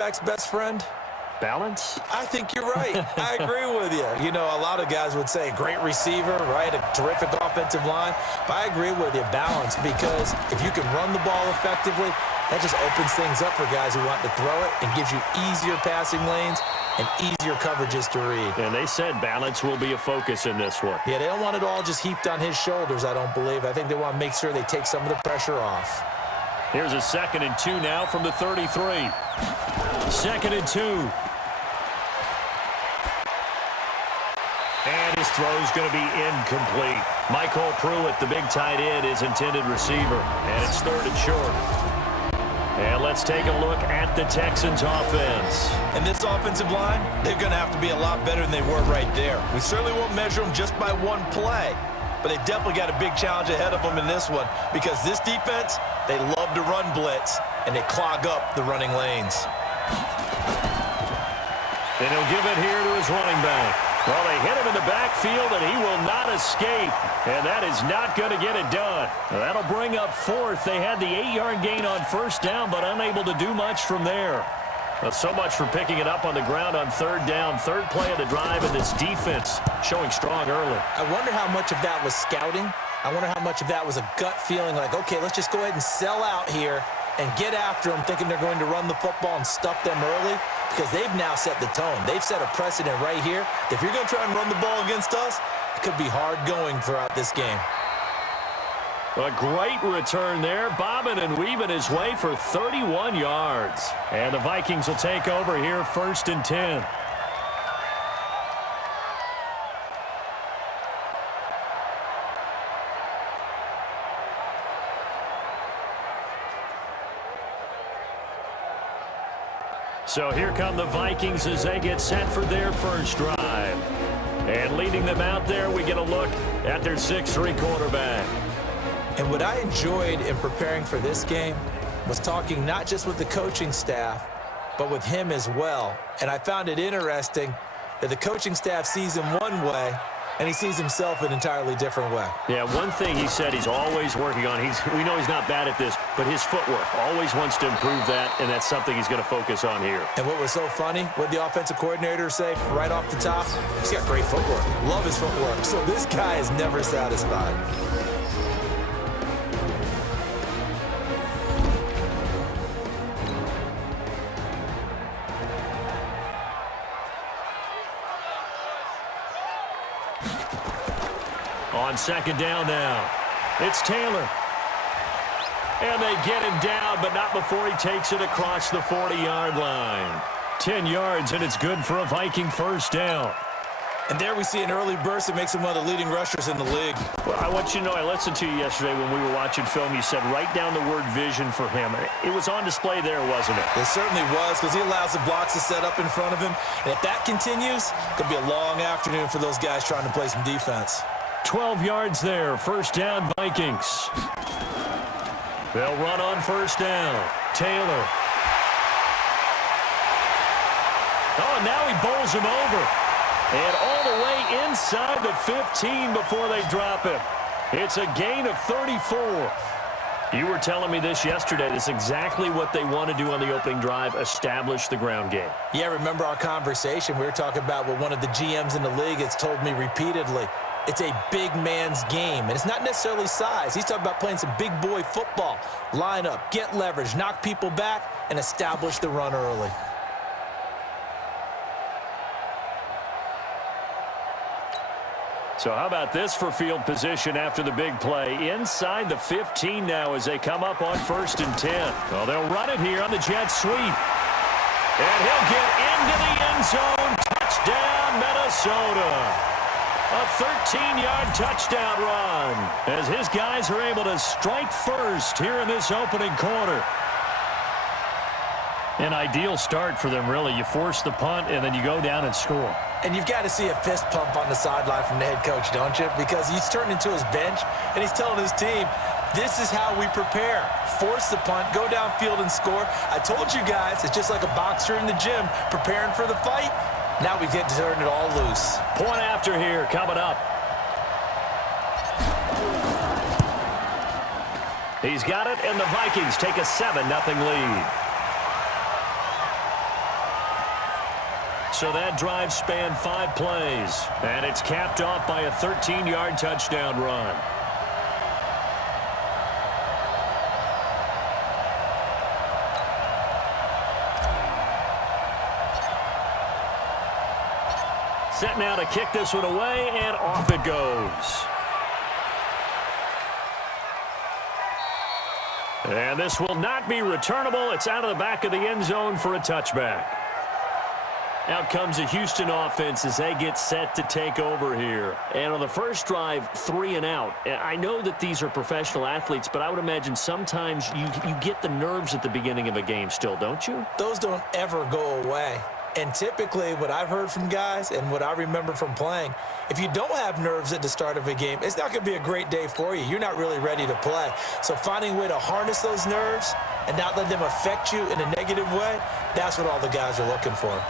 quarterback's best friend? Balance? I think you're right. I agree with you. You know, a lot of guys would say great receiver, right? A terrific offensive line. But I agree with you, balance, because if you can run the ball effectively, that just opens things up for guys who want to throw it and gives you easier passing lanes and easier coverages to read. And they said balance will be a focus in this one. Yeah, they don't want it all just heaped on his shoulders, I don't believe. I think they want to make sure they take some of the pressure off. Here's a 2nd and 2 now from the 33. 2nd and 2. And his throw's going to be incomplete. Michael Pruitt, the big tight end, is intended receiver. And it's 3rd and short. And let's take a look at the Texans offense. And this offensive line, they're going to have to be a lot better than they were right there. We certainly won't measure them just by one play, but they definitely got a big challenge ahead of them in this one because this defense, they love to run blitz, and they clog up the running lanes. And he'll give it here to his running back. Well, they hit him in the backfield, and he will not escape. And that is not going to get it done. That'll bring up 4th. They had the 8-yard gain on 1st down, but unable to do much from there. Well, so much for picking it up on the ground on 3rd down. 3rd play of the drive, and this defense showing strong early. I wonder how much of that was scouting. I wonder how much of that was a gut feeling like, okay, let's just go ahead and sell out here and get after them, thinking they're going to run the football and stuff them early, because they've now set the tone. They've set a precedent right here. If you're going to try and run the ball against us, it could be hard going throughout this game. A great return there, bobbing and weaving his way for 31 yards. And the Vikings will take over here, 1st and 10. So here come the Vikings as they get set for their first drive. And leading them out there, we get a look at their 6'3" quarterback. And what I enjoyed in preparing for this game was talking not just with the coaching staff, but with him as well. And I found it interesting that the coaching staff sees him one way, and he sees himself an entirely different way. Yeah, one thing he said he's always working on, we know he's not bad at this, but his footwork, always wants to improve that, and that's something he's going to focus on here. And what was so funny, what the offensive coordinator say right off the top, he's got great footwork. Love his footwork. So this guy is never satisfied. On 2nd down now, it's Taylor. And they get him down, but not before he takes it across the 40-yard line. 10 yards, and it's good for a Viking 1st down. And there we see an early burst that makes him one of the leading rushers in the league. Well, I want you to know, I listened to you yesterday when we were watching film. You said write down the word vision for him. It was on display there, wasn't it? It certainly was, because he allows the blocks to set up in front of him. And if that continues, it'll be a long afternoon for those guys trying to play some defense. 12 yards there, 1st down Vikings. They'll run on 1st down. Taylor. Oh, and now he bowls him over. And all the way inside the 15 before they drop him. It's a gain of 34. You were telling me this yesterday. This is exactly what they want to do on the opening drive, establish the ground game. Yeah, remember our conversation. We were talking about what one of the GMs in the league has told me repeatedly. It's a big man's game, and it's not necessarily size. He's talking about playing some big boy football. Line up, get leverage, knock people back, and establish the run early. So how about this for field position after the big play? Inside the 15 now as they come up on 1st and 10. Well, they'll run it here on the jet sweep. And he'll get into the end zone. Touchdown, Minnesota. A 13-yard touchdown run as his guys are able to strike first here in this opening quarter. An ideal start for them, really. You force the punt, and then you go down and score. And you've got to see a fist pump on the sideline from the head coach, don't you? Because he's turned into his bench, and he's telling his team, this is how we prepare. Force the punt, go downfield and score. I told you guys, it's just like a boxer in the gym preparing for the fight. Now we get to turn it all loose. Point after here coming up. He's got it, and the Vikings take a 7-0 lead. So that drive spanned 5 plays. And it's capped off by a 13-yard touchdown run. Set now to kick this one away, and off it goes. And this will not be returnable. It's out of the back of the end zone for a touchback. Out comes the Houston offense as they get set to take over here. And on the first drive, 3 and out. I know that these are professional athletes, but I would imagine sometimes you get the nerves at the beginning of a game still, don't you? Those don't ever go away. And typically what I've heard from guys and what I remember from playing, if you don't have nerves at the start of a game, it's not going to be a great day for you. You're not really ready to play. So finding a way to harness those nerves and not let them affect you in a negative way, that's what all the guys are looking for.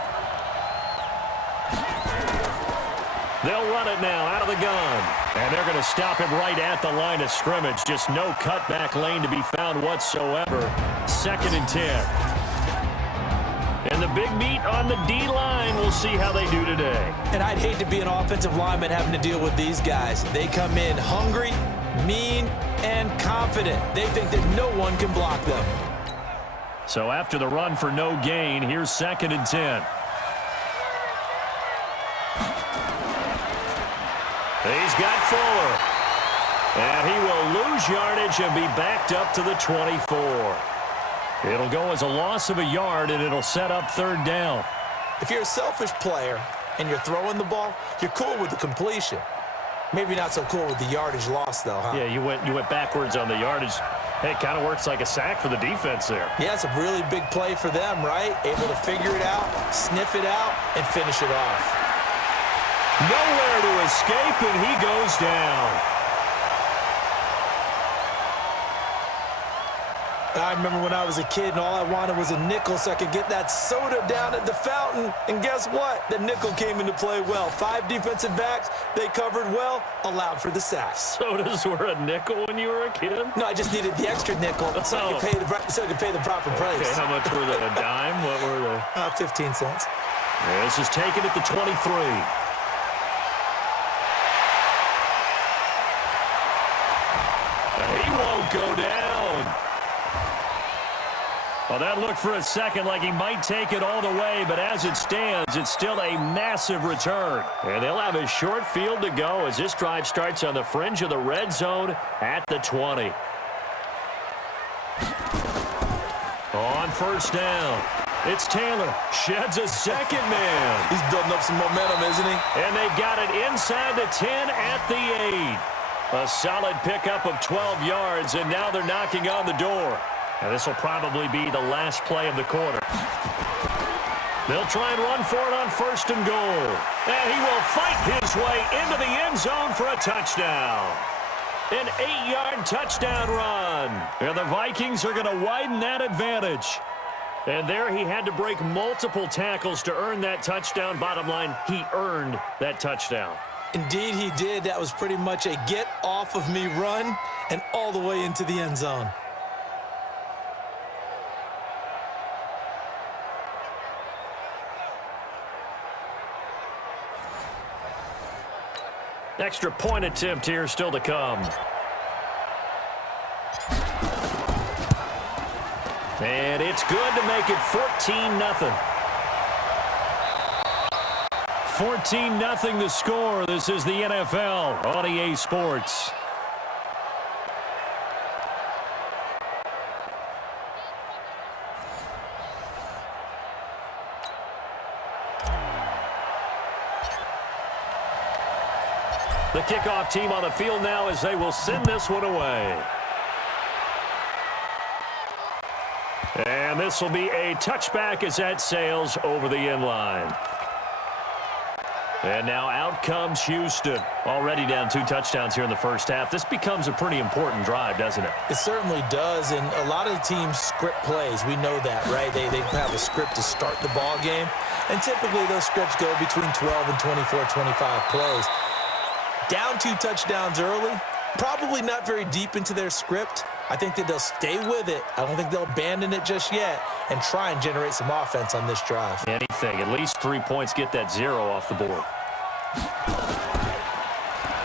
They'll run it now out of the gun. And they're going to stop him right at the line of scrimmage. Just no cutback lane to be found whatsoever. 2nd and 10. And the big meat on the D-line, we'll see how they do today. And I'd hate to be an offensive lineman having to deal with these guys. They come in hungry, mean, and confident. They think that no one can block them. So after the run for no gain, here's 2nd and 10. He's got Fuller. And he will lose yardage and be backed up to the 24. It'll go as a loss of a yard, and it'll set up 3rd down. If you're a selfish player and you're throwing the ball, you're cool with the completion. Maybe not so cool with the yardage loss, though, huh? Yeah, you went backwards on the yardage. Hey, it kind of works like a sack for the defense there. Yeah, it's a really big play for them, right? Able to figure it out, sniff it out, and finish it off. Nowhere to escape, and he goes down. I remember when I was a kid and all I wanted was a nickel so I could get that soda down at the fountain. And guess what? The nickel came into play well. 5 defensive backs, they covered well, allowed for the sack. Sodas were a nickel when you were a kid? No, I just needed the extra nickel so I could pay the proper price. Okay, how much were they? A dime? What were they? 15 cents. This is taken at the 23. He won't go down. Well, that looked for a second like he might take it all the way, but as it stands, it's still a massive return. And they'll have a short field to go as this drive starts on the fringe of the red zone at the 20. On 1st down, it's Taylor. Sheds a 2nd man. He's building up some momentum, isn't he? And they've got it inside the 10 at the 8. A solid pickup of 12 yards, and now they're knocking on the door. And this will probably be the last play of the quarter. They'll try and run for it on 1st and goal. And he will fight his way into the end zone for a touchdown. An 8-yard touchdown run. And the Vikings are going to widen that advantage. And there he had to break multiple tackles to earn that touchdown. Bottom line, he earned that touchdown. Indeed he did. That was pretty much a get-off-of-me run and all the way into the end zone. Extra point attempt here still to come. And it's good to make it 14-0. 14-0 the score. This is the NFL on EA Sports. The kickoff team on the field now as they will send this one away. And this will be a touchback as that sails over the end line. And now out comes Houston. Already down 2 touchdowns here in the first half. This becomes a pretty important drive, doesn't it? It certainly does, and a lot of the teams script plays. We know that, right? They have a script to start the ball game, and typically those scripts go between 12 and 24, 25 plays. Down 2 touchdowns early, Probably not very deep into their script. I think that they'll stay with it. I don't think they'll abandon it just yet and try and generate some offense on this drive. Anything. At least 3 points, get that 0 off the board.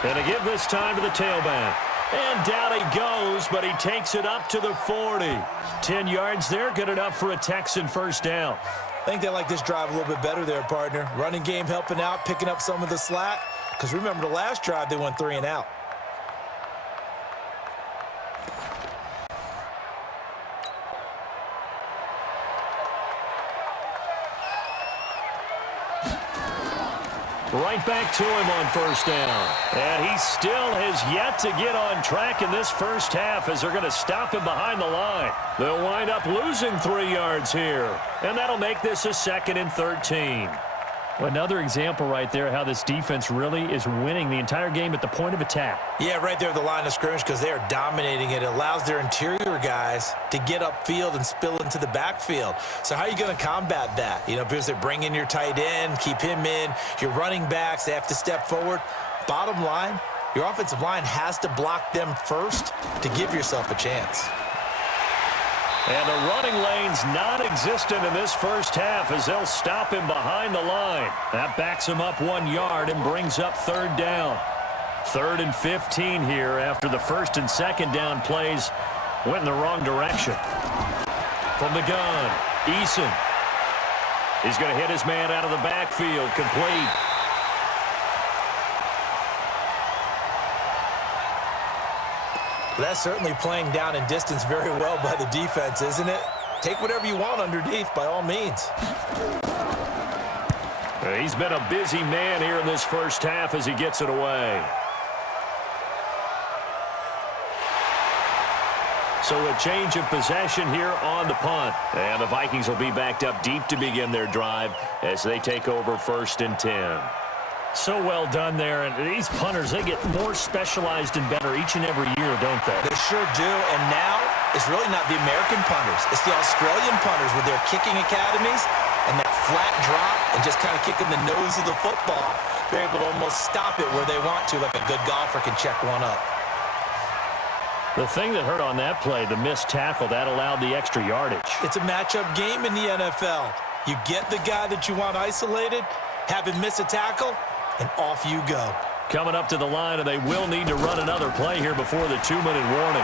And to give this time to the tailback. And down he goes, but he takes it up to the 40. 10 yards there, good enough for a Texan first down. I think they like this drive a little bit better there, partner. Running game helping out, picking up some of the slack. Because remember, the last drive, they went 3 and out. Right back to him on first down. And he still has yet to get on track in this first half as they're going to stop him behind the line. They'll wind up losing 3 yards here. And that'll make this a 2nd and 13. Another example right there how this defense really is winning the entire game at the point of attack. Yeah, right there at the line of scrimmage because they are dominating it. It allows their interior guys to get upfield and spill into the backfield. So how are you going to combat that? You know, because they bring in your tight end, keep him in. Your running backs, they have to step forward. Bottom line, your offensive line has to block them first to give yourself a chance. And the running lane's non-existent in this first half as they'll stop him behind the line. That backs him up 1 yard and brings up 3rd down. 3rd and 15 here after the 1st and 2nd down plays went in the wrong direction. From the gun, Eason. He's going to hit his man out of the backfield, complete. That's certainly playing down in distance very well by the defense, isn't it? Take whatever you want underneath, by all means. He's been a busy man here in this first half as he gets it away. So a change of possession here on the punt. And the Vikings will be backed up deep to begin their drive as they take over 1st and 10. So well done there, and these punters, they get more specialized and better each and every year, don't they? They sure do, and now it's really not the American punters. It's the Australian punters with their kicking academies and that flat drop and just kind of kicking the nose of the football. They're able to almost stop it where they want to, like a good golfer can check one up. The thing that hurt on that play, the missed tackle, that allowed the extra yardage. It's a matchup game in the NFL. You get the guy that you want isolated, have him miss a tackle, and off you go. Coming up to the line, and they will need to run another play here before the 2-minute warning.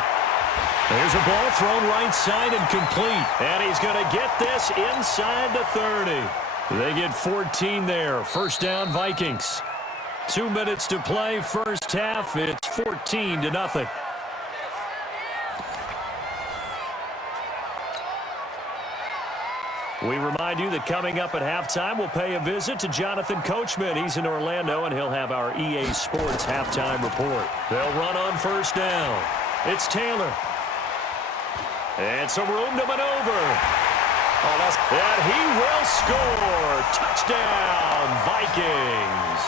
There's a ball thrown right side and complete. And he's going to get this inside the 30. They get 14 there. First down, Vikings. 2 minutes to play, first half. It's 14-0. We remind you that coming up at halftime, we'll pay a visit to Jonathan Coachman. He's in Orlando, and he'll have our EA Sports halftime report. They'll run on first down. It's Taylor. And some room to maneuver. And he will score. Touchdown, Vikings.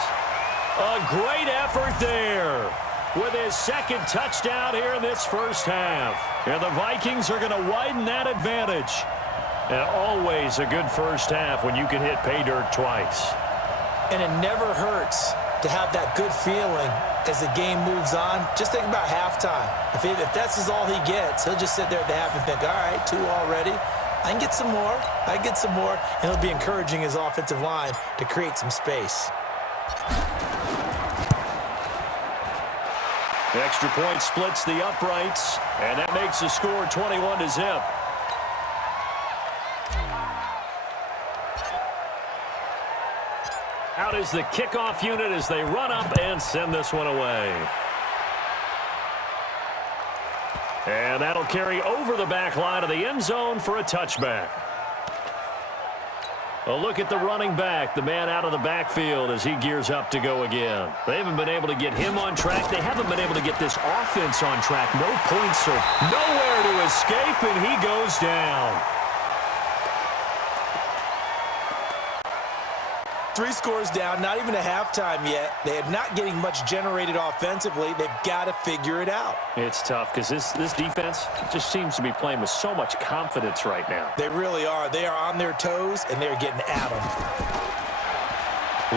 A great effort there with his 2nd touchdown here in this first half. And the Vikings are going to widen that advantage. And always a good first half when you can hit pay dirt twice. And it never hurts to have that good feeling as the game moves on. Just think about halftime. If that's all he gets, he'll just sit there at the half and think, all right, 2 already. I can get some more. I can get some more. And he'll be encouraging his offensive line to create some space. The extra point splits the uprights, and that makes the score 21-0. Out is the kickoff unit as they run up and send this one away. And that'll carry over the back line of the end zone for a touchback. A look at the running back, the man out of the backfield as he gears up to go again. They haven't been able to get him on track. They haven't been able to get this offense on track. No points, so nowhere to escape, and he goes down. 3 scores down, not even a halftime yet. They are not getting much generated offensively. They've got to figure it out. It's tough because this defense just seems to be playing with so much confidence right now. They really are. They are on their toes, and they're getting at them.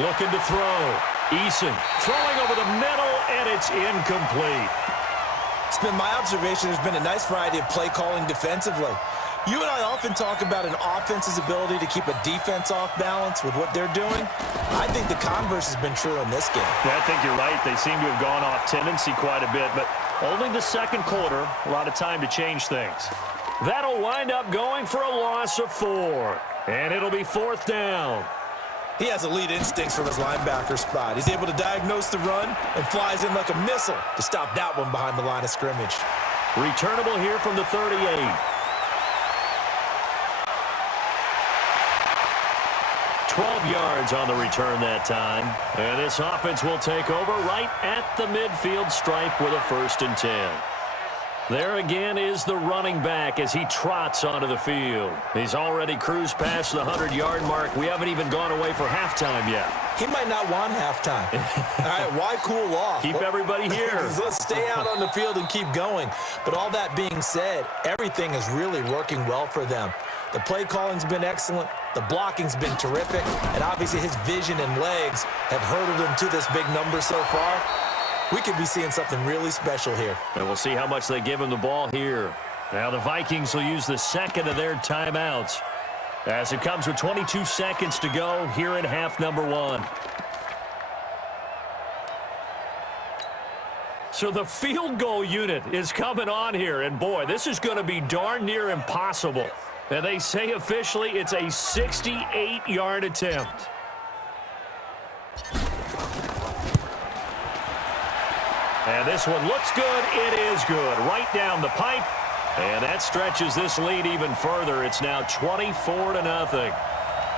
Looking to throw. Eason throwing over the middle, and it's incomplete. It's been my observation there's been a nice variety of play calling defensively. You and I often talk about an offense's ability to keep a defense off balance with what they're doing. I think the converse has been true in this game. Yeah, I think you're right. They seem to have gone off tendency quite a bit, but only the second quarter, a lot of time to change things. That'll wind up going for a loss of 4, and it'll be 4th down. He has elite instincts from his linebacker spot. He's able to diagnose the run and flies in like a missile to stop that one behind the line of scrimmage. Returnable here from the 38. Yards on the return that time. And this offense will take over right at the midfield stripe with a 1st and 10. There again is the running back as he trots onto the field. He's already cruised past the 100-yard mark. We haven't even gone away for halftime yet. He might not want halftime. All right, why cool off? Keep everybody here. Let's stay out on the field and keep going. But all that being said, everything is really working well for them. The play calling's been excellent. The blocking's been terrific. And obviously his vision and legs have herded him to this big number so far. We could be seeing something really special here. And we'll see how much they give him the ball here. Now the Vikings will use the second of their timeouts as it comes with 22 seconds to go here in half number 1. So the field goal unit is coming on here. And boy, this is going to be darn near impossible. And they say officially it's a 68-yard attempt. And this one looks good. It is good. Right down the pipe. And that stretches this lead even further. It's now 24-0.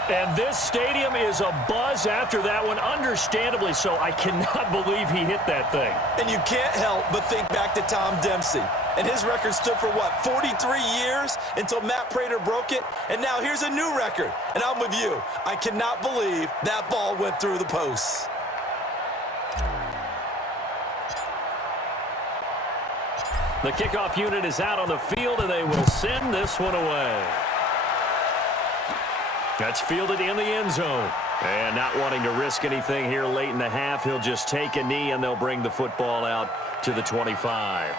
And this stadium is abuzz after that one, understandably so. I cannot believe he hit that thing. And you can't help but think back to Tom Dempsey. And his record stood for, what, 43 years until Matt Prater broke it? And now here's a new record. And I'm with you. I cannot believe that ball went through the posts. The kickoff unit is out on the field, and they will send this one away. That's fielded in the end zone. And not wanting to risk anything here late in the half, he'll just take a knee, and they'll bring the football out to the 25.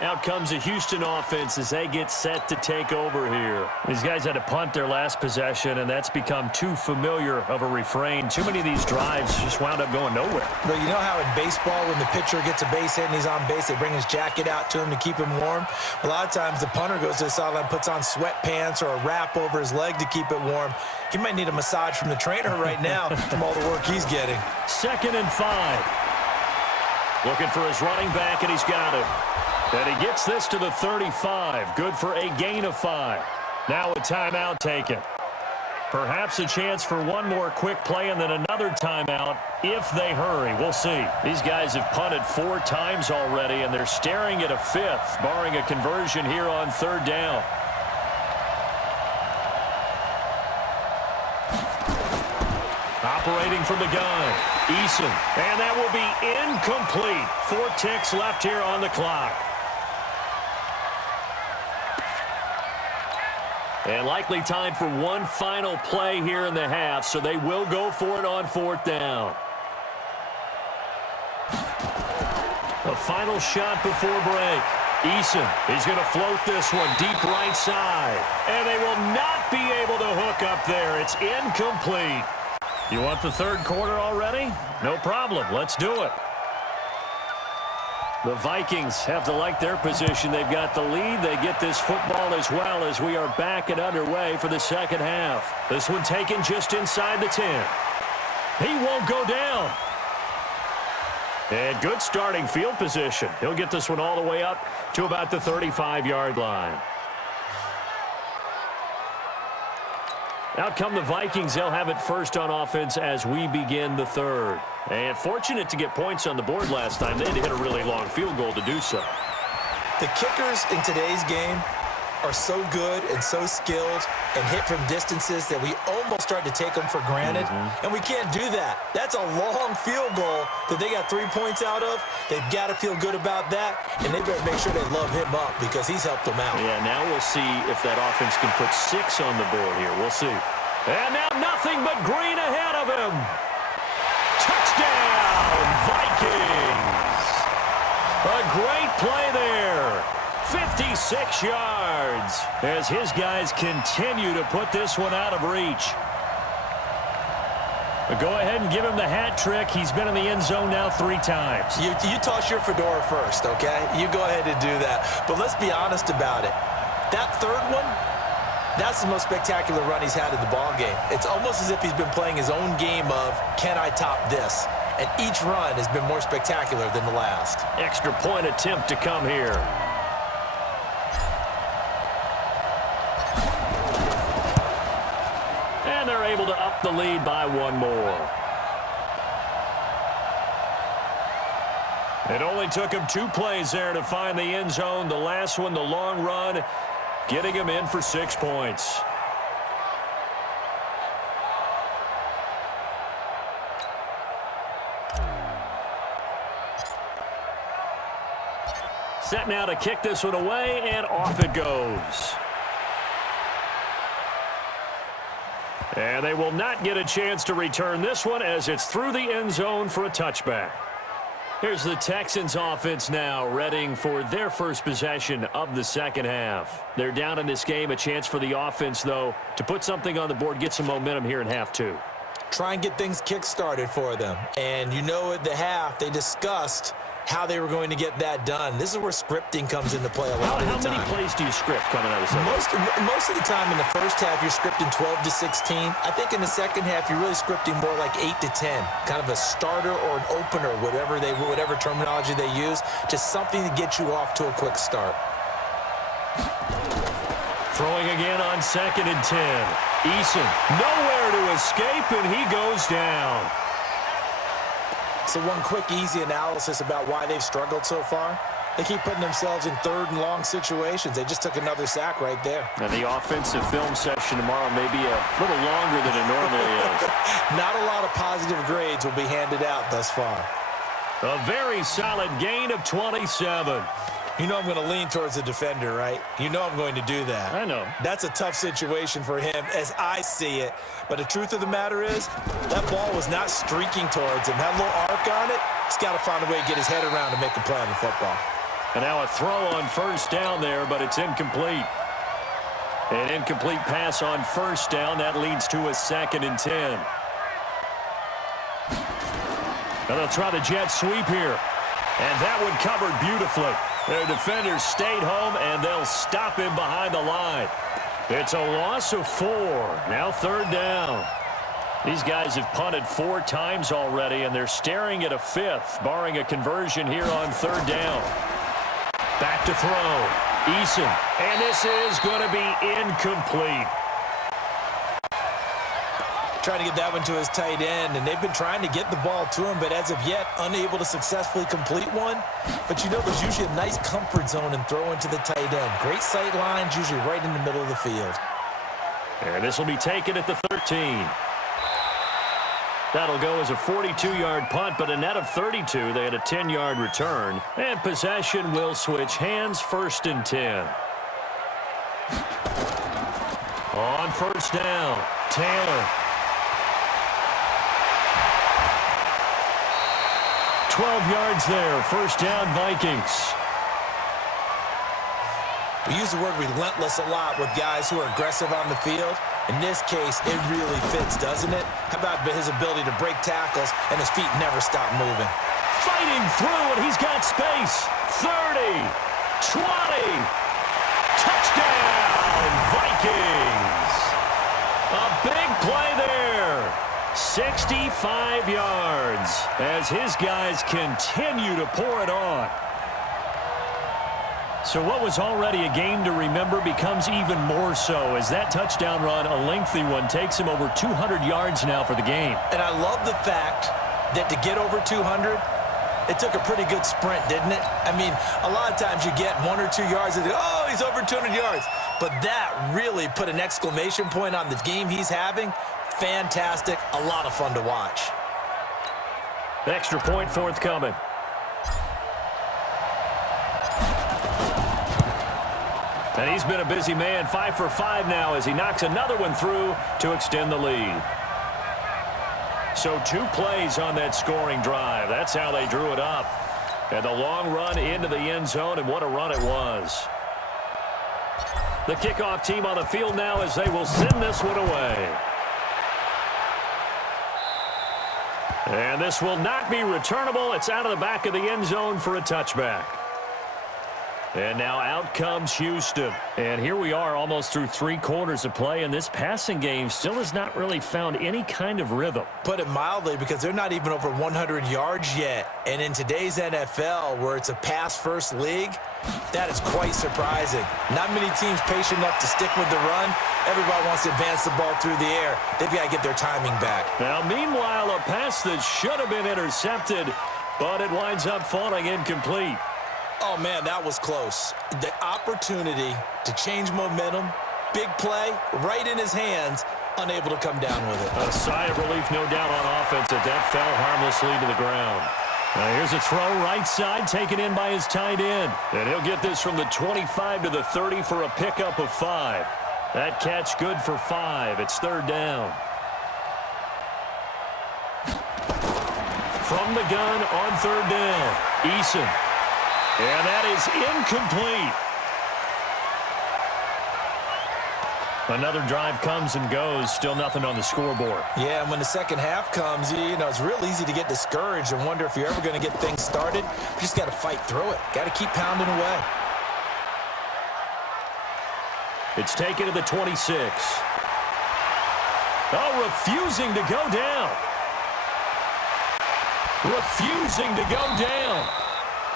Out comes the Houston offense as they get set to take over here. These guys had to punt their last possession, and that's become too familiar of a refrain. Too many of these drives just wound up going nowhere. But you know how in baseball, when the pitcher gets a base hit and he's on base, they bring his jacket out to him to keep him warm? A lot of times the punter goes to the sideline, puts on sweatpants or a wrap over his leg to keep it warm. He might need a massage from the trainer right now from all the work he's getting. 2nd and 5. Looking for his running back, and he's got it. And he gets this to the 35. Good for a gain of 5. Now a timeout taken. Perhaps a chance for one more quick play and then another timeout if they hurry. We'll see. These guys have punted 4 times already, and they're staring at a 5th, barring a conversion here on 3rd down. Operating from the gun, Eason. And that will be incomplete. 4 ticks left here on the clock. And likely time for one final play here in the half, so they will go for it on 4th down. A final shot before break. Eason, he's going to float this one deep right side. And they will not be able to hook up there. It's incomplete. You want the 3rd quarter already? No problem. Let's do it. The Vikings have to like their position. They've got the lead. They get this football as well as we are back and underway for the second half. This one taken just inside the 10. He won't go down. And good starting field position. He'll get this one all the way up to about the 35-yard line. Out come the Vikings. They'll have it first on offense as we begin the 3rd. And fortunate to get points on the board last time. They had to hit a really long field goal to do so. The kickers in today's game are so good and so skilled and hit from distances that we almost start to take them for granted. And we can't do that. That's a long field goal that they got 3 points out of. They've got to feel good about that, and they better make sure they love him up because he's helped them out. Yeah, now we'll see if that offense can put 6 on the board here. We'll see. And now nothing but green ahead of him. Touchdown, Vikings! A great play there. 56 yards as his guys continue to put this one out of reach. But go ahead and give him the hat trick. He's been in the end zone now 3 times. You toss your fedora first, okay? You go ahead and do that. But let's be honest about it. That third one, that's the most spectacular run he's had in the ballgame. It's almost as if he's been playing his own game of, can I top this? And each run has been more spectacular than the last. Extra point attempt to come here. And they're able to up the lead by 1 more. It only took him 2 plays there to find the end zone. The last one, the long run, getting him in for 6 points. Set now to kick this one away, and off it goes. And they will not get a chance to return this one as it's through the end zone for a touchback. Here's the Texans offense now, readying for their first possession of the second half. They're down in this game. A chance for the offense, though, to put something on the board, get some momentum here in half 2. Try and get things kick-started for them. And you know at the half, they discussed how they were going to get that done. This is where scripting comes into play a lot of the time. How many plays do you script coming out of the second? Most of the time in the first half, you're scripting 12 to 16. I think in the second half, you're really scripting more like 8 to 10. Kind of a starter or an opener, whatever terminology they use. Just something to get you off to a quick start. Throwing again on 2nd and 10. Eason nowhere to escape, and he goes down. So one quick, easy analysis about why they've struggled so far. They keep putting themselves in 3rd and long situations. They just took another sack right there. And the offensive film session tomorrow may be a little longer than it normally is. Not a lot of positive grades will be handed out thus far. A very solid gain of 27. You know I'm going to lean towards the defender, right? You know I'm going to do that. I know. That's a tough situation for him as I see it. But the truth of the matter is, that ball was not streaking towards him. That little arc on it, he's got to find a way to get his head around to make a play on the football. And now a throw on 1st down there, but it's incomplete. An incomplete pass on 1st down. That leads to a 2nd and 10. Now they'll try the jet sweep here. And that one covered beautifully. Their defenders stayed home, and they'll stop him behind the line. It's a loss of 4. Now 3rd down. These guys have punted 4 times already, and they're staring at a 5th, barring a conversion here on 3rd down. Back to throw. Eason. And this is going to be incomplete. Trying to get that one to his tight end, and they've been trying to get the ball to him, but as of yet, unable to successfully complete one. But you know, there's usually a nice comfort zone and throw into the tight end. Great sight lines, usually right in the middle of the field. And this will be taken at the 13. That'll go as a 42-yard punt, but a net of 32. They had a 10-yard return. And possession will switch hands, 1st and 10. On 1st down, Taylor. 12 yards there, 1st down, Vikings. We use the word relentless a lot with guys who are aggressive on the field. In this case, it really fits, doesn't it? How about his ability to break tackles and his feet never stop moving? Fighting through, and he's got space. 30, 20, touchdown, Vikings. A big play there. 65 yards as his guys continue to pour it on. So what was already a game to remember becomes even more so as that touchdown run, a lengthy one, takes him over 200 yards now for the game. And I love the fact that to get over 200, it took a pretty good sprint, didn't it? I mean, a lot of times you get 1 or 2 yards and oh, he's over 200 yards. But that really put an exclamation point on the game he's having. Fantastic. A lot of fun to watch. Extra point forthcoming. And he's been a busy man, 5 for 5 now as he knocks another one through to extend the lead. So 2 plays on that scoring drive. That's how they drew it up. And the long run into the end zone, and what a run it was. The kickoff team on the field now as they will send this one away. And this will not be returnable. It's out of the back of the end zone for a touchback. And now out comes Houston. And here we are almost through 3 quarters of play, and this passing game still has not really found any kind of rhythm. Put it mildly, because they're not even over 100 yards yet. And in today's NFL, where it's a pass-first league, that is quite surprising. Not many teams patient enough to stick with the run. Everybody wants to advance the ball through the air. They've got to get their timing back. Now, meanwhile, a pass that should have been intercepted, but it winds up falling incomplete. Oh, man, that was close. The opportunity to change momentum, big play, right in his hands, unable to come down with it. A sigh of relief, no doubt, on offense that fell harmlessly to the ground. Now here's a throw right side, taken in by his tight end. And he'll get this from the 25 to the 30 for a pickup of 5. That catch good for 5. It's 3rd down. From the gun on 3rd down, Eason. And that is incomplete. Another drive comes and goes. Still nothing on the scoreboard. Yeah, and when the second half comes, you know, it's real easy to get discouraged and wonder if you're ever going to get things started. You just got to fight through it. Got to keep pounding away. It's taken to the 26. Oh, refusing to go down. Refusing to go down.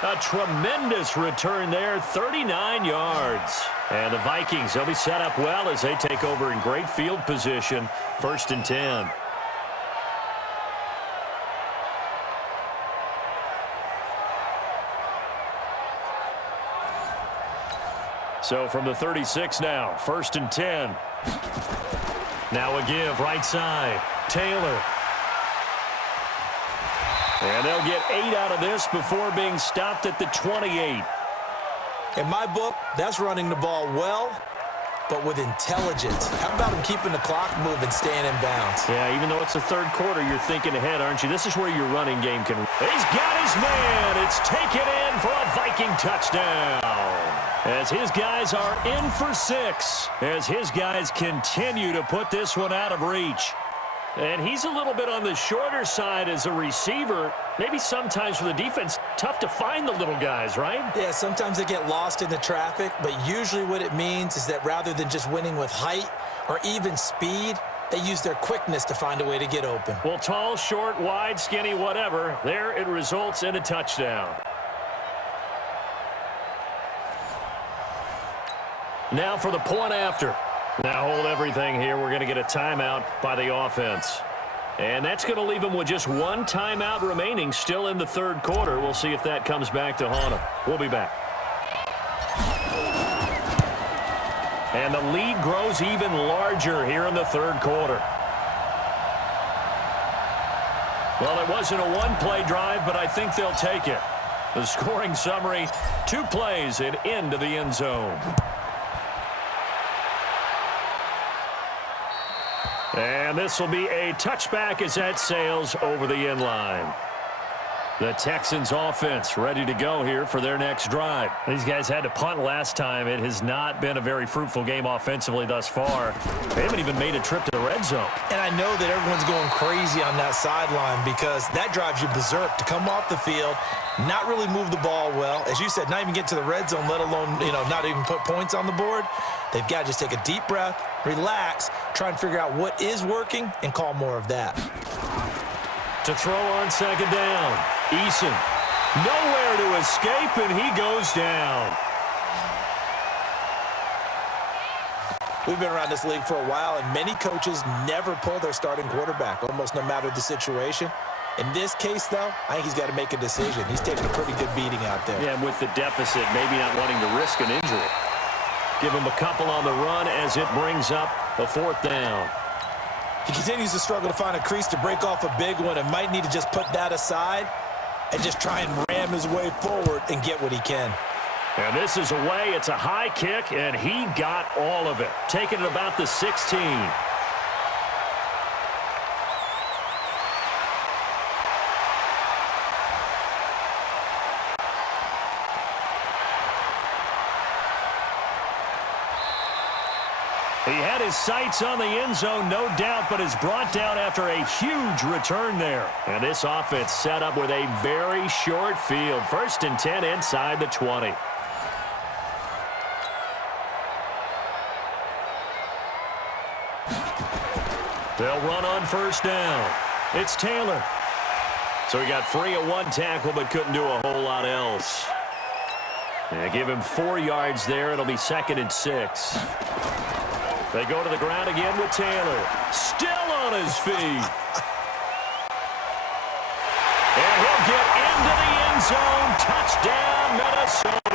A tremendous return there, 39 yards. And the Vikings, they'll be set up well as they take over in great field position, 1st and 10. So from the 36 now, 1st and 10. Now a give, right side, Taylor. And they'll get 8 out of this before being stopped at the 28. In my book, that's running the ball well, but with intelligence. How about him keeping the clock moving, staying in bounds? Yeah, even though it's the 3rd quarter, you're thinking ahead, aren't you? This is where your running game can... He's got his man. It's taken in for a Viking touchdown. As his guys are in for 6. As his guys continue to put this one out of reach. And he's a little bit on the shorter side as a receiver. Maybe sometimes for the defense, tough to find the little guys, right? Yeah, sometimes they get lost in the traffic, but usually what it means is that rather than just winning with height or even speed, they use their quickness to find a way to get open. Well, tall, short, wide, skinny, whatever, there it results in a touchdown. Now for the point after. Now hold everything here. We're going to get a timeout by the offense. And that's going to leave them with just 1 timeout remaining still in the 3rd quarter. We'll see if that comes back to haunt them. We'll be back. And the lead grows even larger here in the 3rd quarter. Well, it wasn't a one-play drive, but I think they'll take it. The scoring summary, 2 plays and into the end zone. And this will be a touchback as that sails over the end line. The Texans offense ready to go here for their next drive. These guys had to punt last time. It has not been a very fruitful game offensively thus far. They haven't even made a trip to the red zone. And I know that everyone's going crazy on that sideline because that drives you berserk to come off the field, not really move the ball well. As you said, not even get to the red zone, let alone, not even put points on the board. They've got to just take a deep breath, relax, try and figure out what is working, and call more of that. To throw on 2nd down, Eason. Nowhere to escape, and he goes down. We've been around this league for a while, and many coaches never pull their starting quarterback, almost no matter the situation. In this case, though, I think he's got to make a decision. He's taking a pretty good beating out there. Yeah, and with the deficit, maybe not wanting to risk an injury. Give him a couple on the run as it brings up a 4th down. He continues to struggle to find a crease to break off a big one and might need to just put that aside and just try and ram his way forward and get what he can. And this is away. It's a high kick, and he got all of it. Taking it about the 16. He had his sights on the end zone, no doubt, but is brought down after a huge return there. And this offense set up with a very short field. 1st and 10 inside the 20. They'll run on 1st down. It's Taylor. So he got free at one tackle but couldn't do a whole lot else. And give him 4 yards there. It'll be 2nd and 6. They go to the ground again with Taylor. Still on his feet. And he'll get into the end zone. Touchdown, Minnesota.